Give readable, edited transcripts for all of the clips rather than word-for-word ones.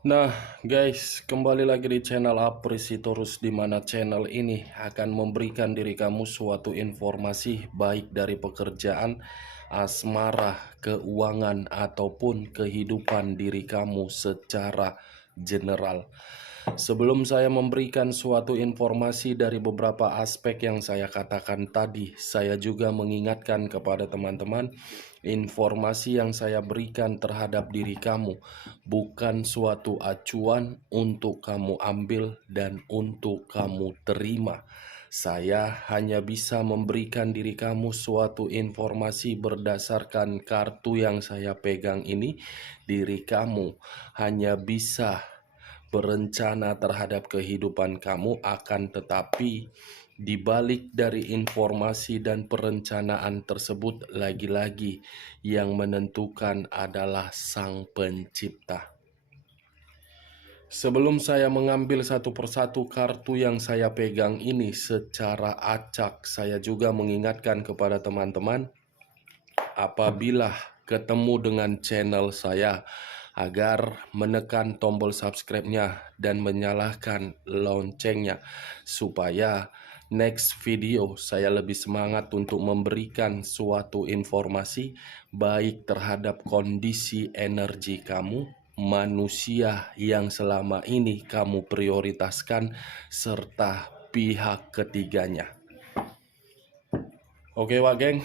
Nah, guys, kembali lagi di channel Apresitorus, di mana channel ini akan memberikan diri kamu suatu informasi baik dari pekerjaan, asmara, keuangan, ataupun kehidupan diri kamu secara general. Sebelum saya memberikan suatu informasi dari beberapa aspek yang saya katakan tadi, saya juga mengingatkan kepada teman-teman, informasi yang saya berikan terhadap diri kamu bukan suatu acuan untuk kamu ambil dan untuk kamu terima. Saya hanya bisa memberikan diri kamu suatu informasi berdasarkan kartu yang saya pegang ini. Diri kamu hanya bisa berencana terhadap kehidupan kamu, akan tetapi di balik dari informasi dan perencanaan tersebut, lagi-lagi yang menentukan adalah Sang Pencipta. Sebelum saya mengambil satu persatu kartu yang saya pegang ini secara acak, saya juga mengingatkan kepada teman-teman, apabila ketemu dengan channel saya, agar menekan tombol subscribe-nya dan menyalakan loncengnya, supaya next video saya lebih semangat untuk memberikan suatu informasi baik terhadap kondisi energi kamu, manusia yang selama ini kamu prioritaskan, serta pihak ketiganya. Oke Wak Geng,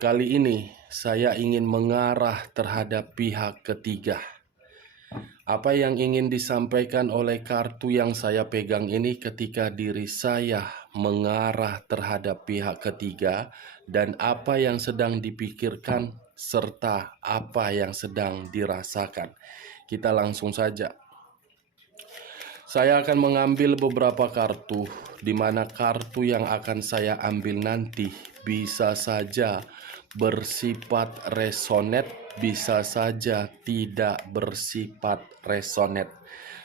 kali ini saya ingin mengarah terhadap pihak ketiga. Apa yang ingin disampaikan oleh kartu yang saya pegang ini ketika diri saya mengarah terhadap pihak ketiga, dan apa yang sedang dipikirkan serta apa yang sedang dirasakan. Kita langsung saja. Saya akan mengambil beberapa kartu, di mana kartu yang akan saya ambil nanti bisa saja bersifat resonate, bisa saja tidak bersifat resonate.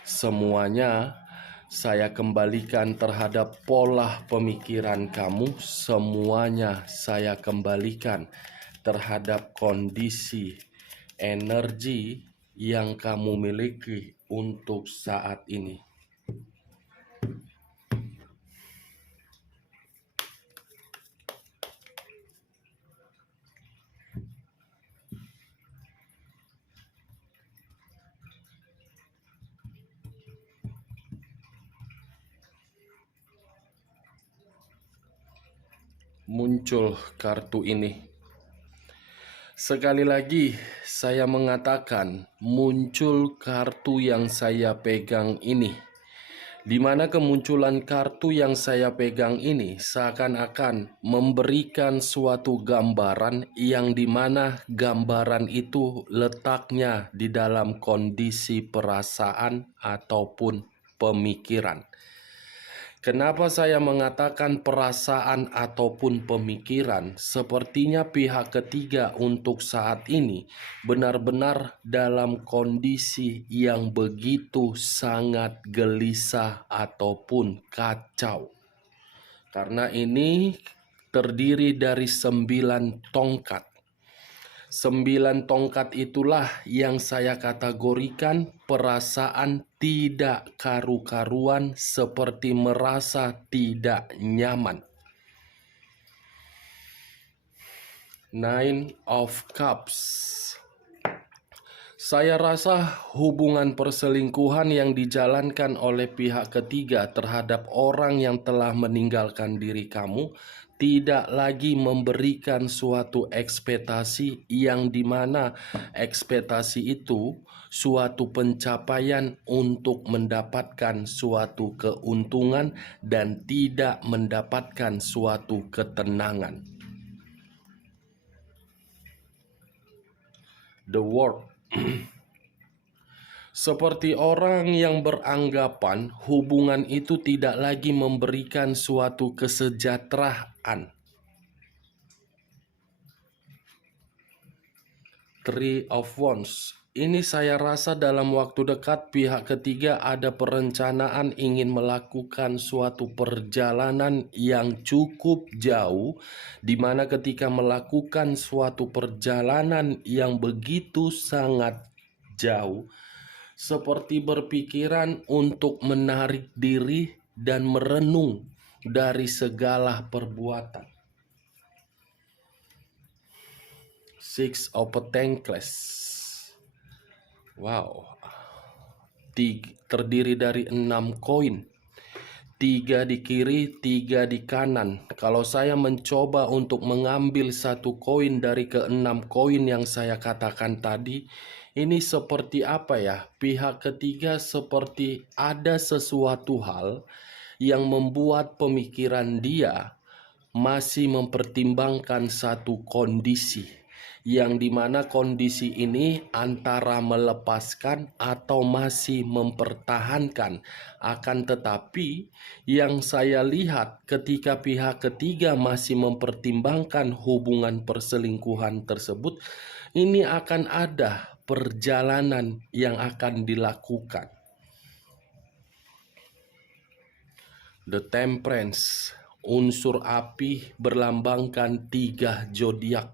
Semuanya saya kembalikan terhadap pola pemikiran kamu, semuanya saya kembalikan terhadap kondisi energi yang kamu miliki untuk saat ini. Muncul kartu ini. Sekali lagi saya mengatakan, muncul kartu yang saya pegang ini, di mana kemunculan kartu yang saya pegang ini seakan-akan memberikan suatu gambaran, yang dimana gambaran itu letaknya di dalam kondisi perasaan ataupun pemikiran. Kenapa saya mengatakan perasaan ataupun pemikiran? Sepertinya pihak ketiga untuk saat ini benar-benar dalam kondisi yang begitu sangat gelisah ataupun kacau. Karena ini terdiri dari 9 tongkat. 9 tongkat itulah yang saya kategorikan perasaan tidak karu-karuan, seperti merasa tidak nyaman. Nine of Cups. Saya rasa hubungan perselingkuhan yang dijalankan oleh pihak ketiga terhadap orang yang telah meninggalkan diri kamu tidak lagi memberikan suatu ekspektasi, yang dimana ekspektasi itu suatu pencapaian untuk mendapatkan suatu keuntungan dan tidak mendapatkan suatu ketenangan. The World. Seperti orang yang beranggapan hubungan itu tidak lagi memberikan suatu kesejahteraan. Three of Wands. Ini saya rasa dalam waktu dekat pihak ketiga ada perencanaan ingin melakukan suatu perjalanan yang cukup jauh, di mana ketika melakukan suatu perjalanan yang begitu sangat jauh, seperti berpikiran untuk menarik diri dan merenung dari segala perbuatan. Six of Pentacles. Wow. Terdiri dari 6 koin. 3 di kiri, 3 di kanan. Kalau saya mencoba untuk mengambil satu koin dari ke-6 koin yang saya katakan tadi, ini seperti apa ya? Pihak ketiga seperti ada sesuatu hal yang membuat pemikiran dia masih mempertimbangkan satu kondisi, yang dimana kondisi ini antara melepaskan atau masih mempertahankan. Akan tetapi yang saya lihat ketika pihak ketiga masih mempertimbangkan hubungan perselingkuhan tersebut, ini akan ada perjalanan yang akan dilakukan. The Temperance, unsur api berlambangkan 3 zodiak,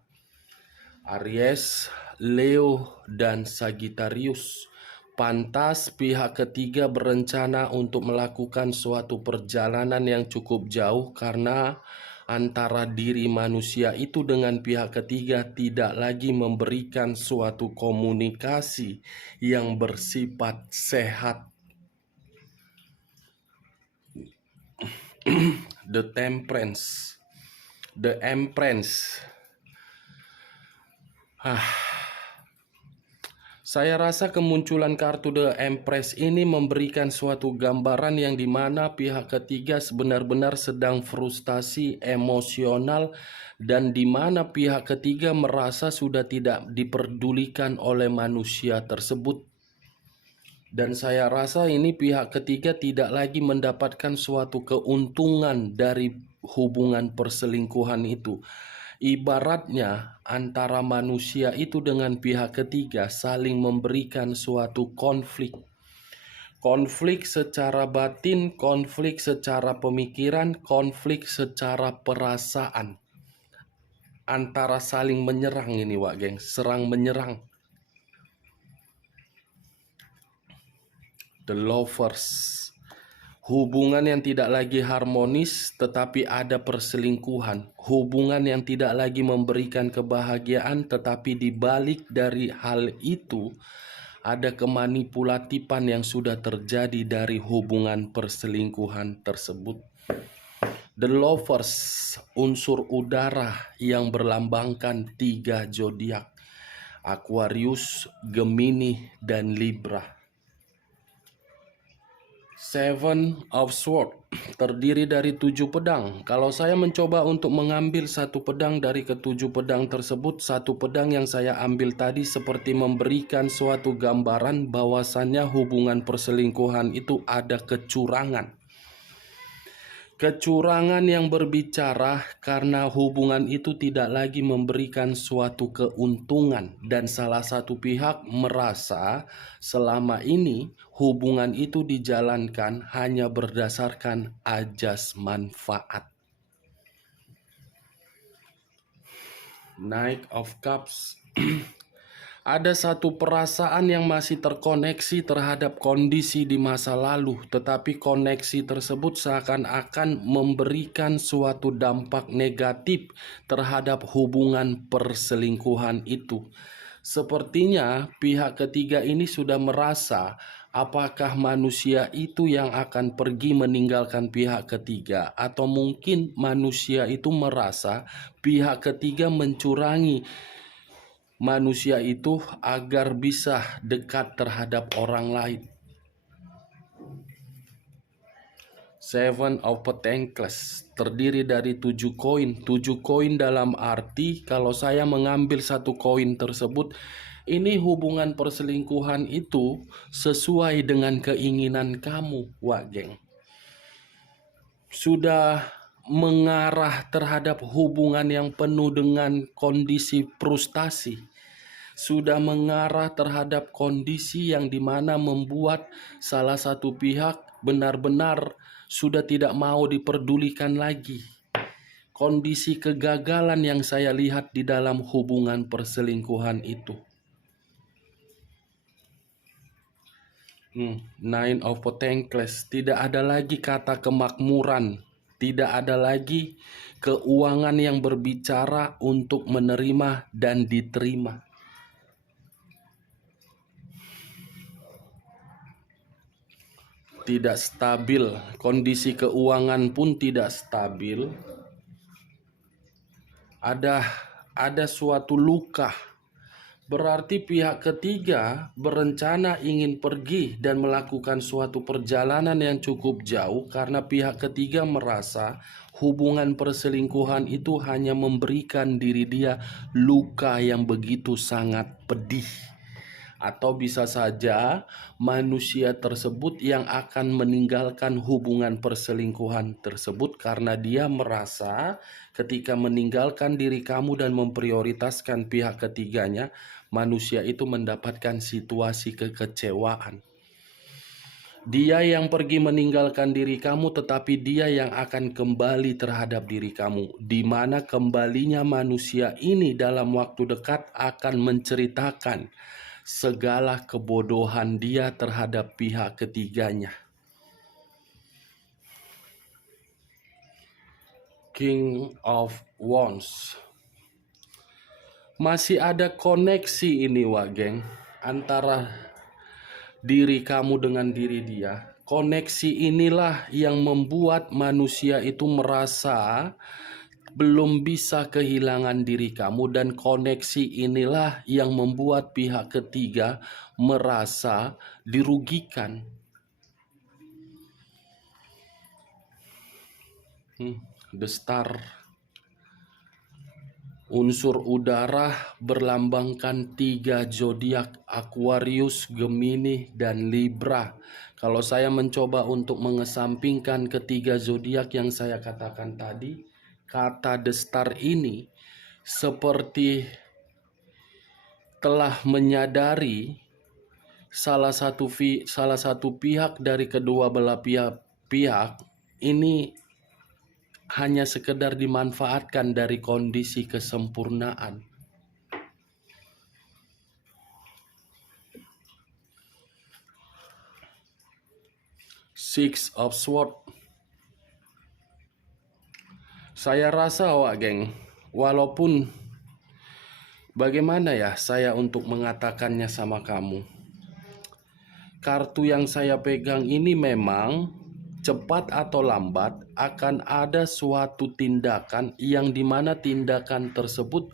Aries, Leo, dan Sagittarius. Pantas pihak ketiga berencana untuk melakukan suatu perjalanan yang cukup jauh karena antara diri manusia itu dengan pihak ketiga tidak lagi memberikan suatu komunikasi yang bersifat sehat. The Temperance, The Empress. Saya rasa kemunculan kartu The Empress ini memberikan suatu gambaran yang dimana pihak ketiga benar-benar sedang frustasi emosional, dan dimana pihak ketiga merasa sudah tidak diperdulikan oleh manusia tersebut. Dan saya rasa ini pihak ketiga tidak lagi mendapatkan suatu keuntungan dari hubungan perselingkuhan itu. Ibaratnya antara manusia itu dengan pihak ketiga saling memberikan suatu konflik. Konflik secara batin, konflik secara pemikiran, konflik secara perasaan. Antara saling menyerang ini, Wak Geng, serang menyerang. The Lovers. Hubungan yang tidak lagi harmonis tetapi ada perselingkuhan. Hubungan yang tidak lagi memberikan kebahagiaan tetapi dibalik dari hal itu ada kemanipulatifan yang sudah terjadi dari hubungan perselingkuhan tersebut. The Lovers, unsur udara yang berlambangkan 3 zodiak, Aquarius, Gemini, dan Libra. Seven of Swords terdiri dari 7 pedang. Kalau saya mencoba untuk mengambil satu pedang dari ke-7 pedang tersebut, satu pedang yang saya ambil tadi seperti memberikan suatu gambaran bahwasannya hubungan perselingkuhan itu ada kecurangan. Kecurangan yang berbicara karena hubungan itu tidak lagi memberikan suatu keuntungan, dan salah satu pihak merasa selama ini hubungan itu dijalankan hanya berdasarkan ajas manfaat. Knight of Cups. Ada satu perasaan yang masih terkoneksi terhadap kondisi di masa lalu, tetapi koneksi tersebut seakan-akan memberikan suatu dampak negatif terhadap hubungan perselingkuhan itu. Sepertinya pihak ketiga ini sudah merasa apakah manusia itu yang akan pergi meninggalkan pihak ketiga, atau mungkin manusia itu merasa pihak ketiga mencurangi manusia itu agar bisa dekat terhadap orang lain. Seven of Pentacles terdiri dari 7 koin. 7 koin dalam arti kalau saya mengambil satu koin tersebut, ini hubungan perselingkuhan itu sesuai dengan keinginan kamu, Wak Geng. Sudah mengarah terhadap hubungan yang penuh dengan kondisi frustasi, sudah mengarah terhadap kondisi yang dimana membuat salah satu pihak benar-benar sudah tidak mau diperdulikan lagi. Kondisi kegagalan yang saya lihat di dalam hubungan perselingkuhan itu. Nine of Pentacles. Tidak ada lagi kata kemakmuran. Tidak ada lagi keuangan yang berbicara untuk menerima dan diterima. Tidak stabil, kondisi keuangan pun tidak stabil. Ada suatu luka. Berarti pihak ketiga berencana ingin pergi dan melakukan suatu perjalanan yang cukup jauh karena pihak ketiga merasa hubungan perselingkuhan itu hanya memberikan diri dia luka yang begitu sangat pedih. Atau bisa saja manusia tersebut yang akan meninggalkan hubungan perselingkuhan tersebut karena dia merasa ketika meninggalkan diri kamu dan memprioritaskan pihak ketiganya, manusia itu mendapatkan situasi kekecewaan. Dia yang pergi meninggalkan diri kamu, tetapi dia yang akan kembali terhadap diri kamu, di mana kembalinya manusia ini dalam waktu dekat akan menceritakan segala kebodohan dia terhadap pihak ketiganya. King of Wands. Masih ada koneksi ini, geng, antara diri kamu dengan diri dia. Koneksi inilah yang membuat manusia itu merasa belum bisa kehilangan diri kamu, dan koneksi inilah yang membuat pihak ketiga merasa dirugikan. The Star. Unsur udara berlambangkan 3 zodiak: Aquarius, Gemini, dan Libra. Kalau saya mencoba untuk mengesampingkan ketiga zodiak yang saya katakan tadi, kata The Star ini seperti telah menyadari salah satu pihak dari kedua belah pihak ini hanya sekedar dimanfaatkan dari kondisi kesempurnaan. Six of Swords. Saya rasa, geng, walaupun bagaimana ya saya untuk mengatakannya sama kamu, kartu yang saya pegang ini memang cepat atau lambat akan ada suatu tindakan yang dimana tindakan tersebut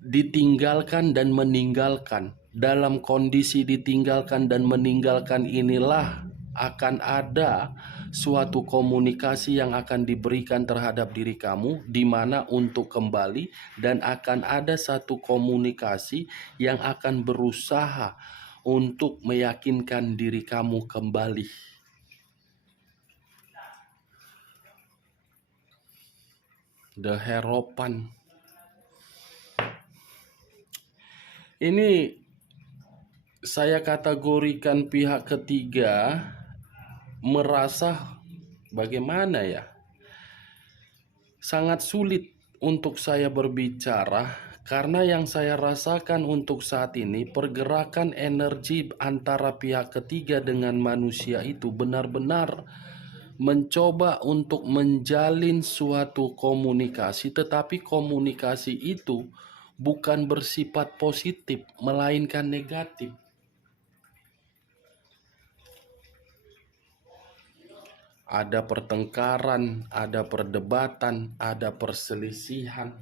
ditinggalkan dan meninggalkan. Dalam kondisi ditinggalkan dan meninggalkan inilah akan ada suatu komunikasi yang akan diberikan terhadap diri kamu, di mana untuk kembali, dan akan ada satu komunikasi yang akan berusaha untuk meyakinkan diri kamu kembali. The Hierophant. Ini saya kategorikan pihak ketiga merasa bagaimana ya, sangat sulit untuk saya berbicara karena yang saya rasakan untuk saat ini pergerakan energi antara pihak ketiga dengan manusia itu benar-benar mencoba untuk menjalin suatu komunikasi, tetapi komunikasi itu bukan bersifat positif melainkan negatif. Ada pertengkaran, ada perdebatan, ada perselisihan.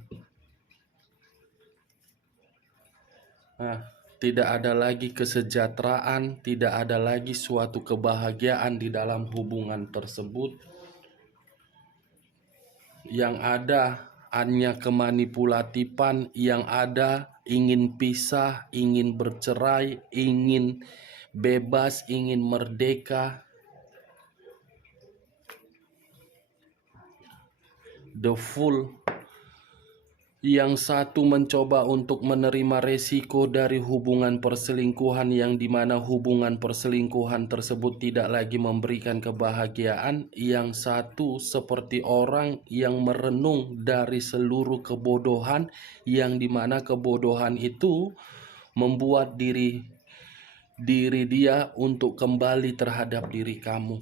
Tidak ada lagi kesejahteraan, tidak ada lagi suatu kebahagiaan di dalam hubungan tersebut. Yang ada hanya kemanipulatifan, yang ada ingin pisah, ingin bercerai, ingin bebas, ingin merdeka. The Fool. Yang satu mencoba untuk menerima resiko dari hubungan perselingkuhan, yang dimana hubungan perselingkuhan tersebut tidak lagi memberikan kebahagiaan. Yang satu seperti orang yang merenung dari seluruh kebodohan, yang dimana kebodohan itu membuat diri diri dia untuk kembali terhadap diri kamu.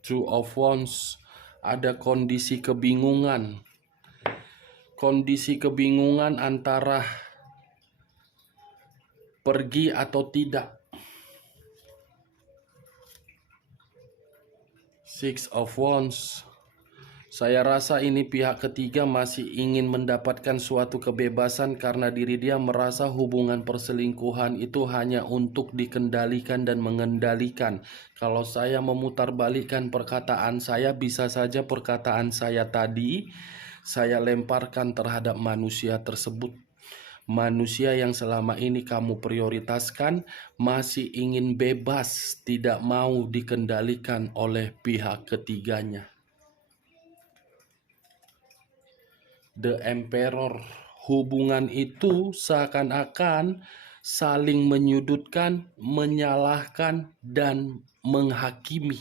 Two of Wands, ada kondisi kebingungan. Kondisi kebingungan antara pergi atau tidak. Six of Wands, saya rasa ini pihak ketiga masih ingin mendapatkan suatu kebebasan karena diri dia merasa hubungan perselingkuhan itu hanya untuk dikendalikan dan mengendalikan. Kalau saya memutarbalikkan perkataan saya, bisa saja perkataan saya tadi saya lemparkan terhadap manusia tersebut. Manusia yang selama ini kamu prioritaskan masih ingin bebas, tidak mau dikendalikan oleh pihak ketiganya. The Emperor, hubungan itu seakan-akan saling menyudutkan, menyalahkan, dan menghakimi.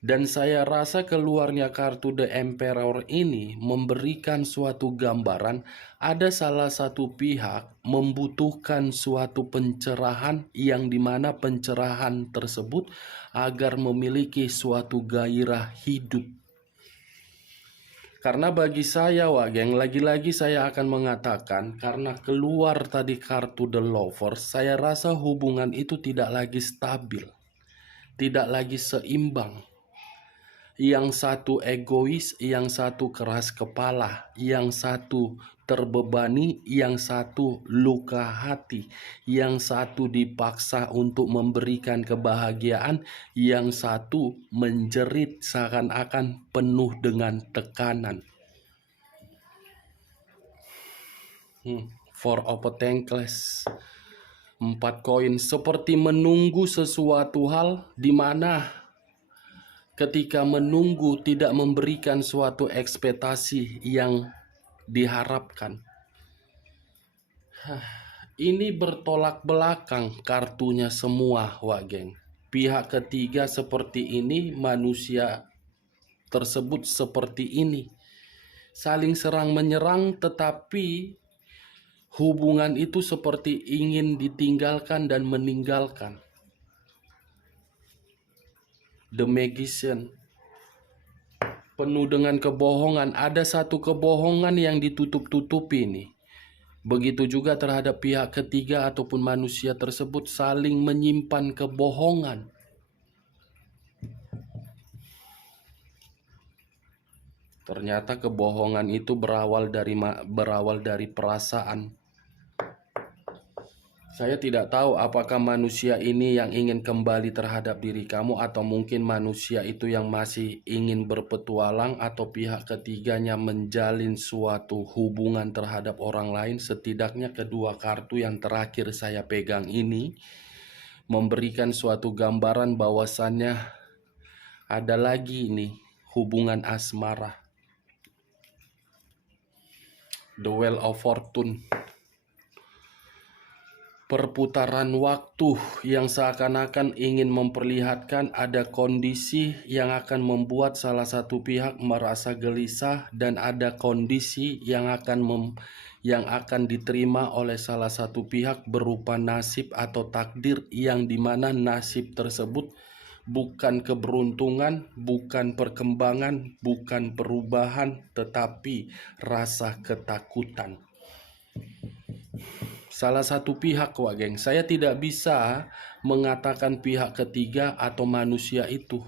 Dan saya rasa keluarnya kartu The Emperor ini memberikan suatu gambaran ada salah satu pihak membutuhkan suatu pencerahan yang dimana pencerahan tersebut agar memiliki suatu gairah hidup. Karena bagi saya, geng, lagi-lagi saya akan mengatakan, karena keluar tadi kartu The Lovers, saya rasa hubungan itu tidak lagi stabil, tidak lagi seimbang. Yang satu egois, yang satu keras kepala, yang satu terbebani, yang satu luka hati, yang satu dipaksa untuk memberikan kebahagiaan, yang satu menjerit seakan-akan penuh dengan tekanan. Four of Pentacles, 4 koin, seperti menunggu sesuatu hal di mana ketika menunggu tidak memberikan suatu ekspektasi yang diharapkan. Ini bertolak belakang kartunya semua, geng. Pihak ketiga seperti ini, manusia tersebut seperti ini. Saling serang menyerang, tetapi hubungan itu seperti ingin ditinggalkan dan meninggalkan. The Magician, penuh dengan kebohongan. Ada satu kebohongan yang ditutup-tutupi nih. Begitu juga terhadap pihak ketiga ataupun manusia tersebut saling menyimpan kebohongan. Ternyata kebohongan itu berawal dari perasaan. Saya tidak tahu apakah manusia ini yang ingin kembali terhadap diri kamu, atau mungkin manusia itu yang masih ingin berpetualang, atau pihak ketiganya menjalin suatu hubungan terhadap orang lain. Setidaknya kedua kartu yang terakhir saya pegang ini memberikan suatu gambaran bahwasannya ada lagi nih hubungan asmara. The Wheel of Fortune, perputaran waktu yang seakan-akan ingin memperlihatkan ada kondisi yang akan membuat salah satu pihak merasa gelisah, dan ada kondisi yang akan diterima oleh salah satu pihak berupa nasib atau takdir, yang dimana nasib tersebut bukan keberuntungan, bukan perkembangan, bukan perubahan, tetapi rasa ketakutan. Salah satu pihak, geng, saya tidak bisa mengatakan pihak ketiga atau manusia itu.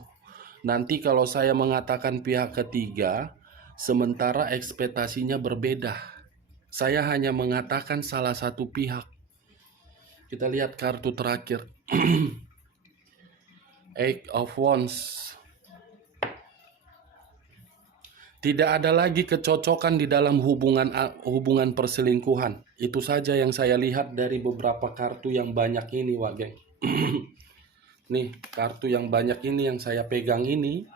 Nanti kalau saya mengatakan pihak ketiga, sementara ekspektasinya berbeda. Saya hanya mengatakan salah satu pihak. Kita lihat kartu terakhir. Eight of Wands. Tidak ada lagi kecocokan di dalam hubungan perselingkuhan. Itu saja yang saya lihat dari beberapa kartu yang banyak ini, geng. Nih, kartu yang banyak ini yang saya pegang ini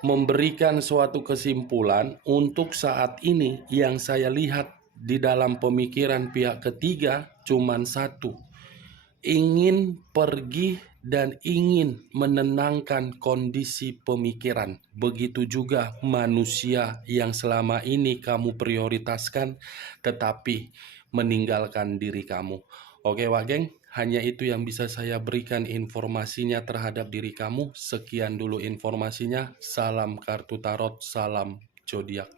memberikan suatu kesimpulan untuk saat ini. Yang saya lihat di dalam pemikiran pihak ketiga cuman satu. Ingin pergi dan ingin menenangkan kondisi pemikiran. Begitu juga manusia yang selama ini kamu prioritaskan, tetapi meninggalkan diri kamu. Oke Wak Geng, hanya itu yang bisa saya berikan informasinya terhadap diri kamu. Sekian dulu informasinya. Salam kartu tarot, salam zodiak.